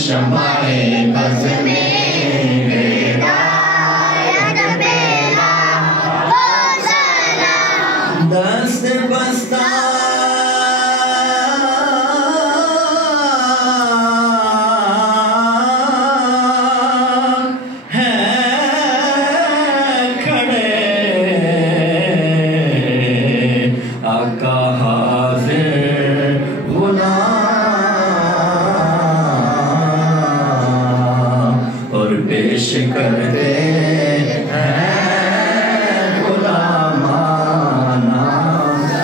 شمائے بز میں ہدایت میرا ہو سلام دست بستہ ہے کھڑے آقا حاضر غلام پیش کرتے ہیں غلامانہ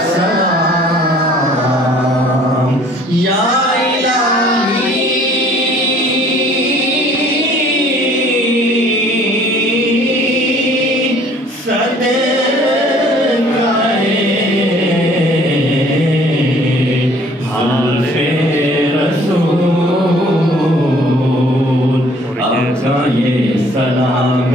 سلام یا الہی صدقائے حلف رسول یہ سلام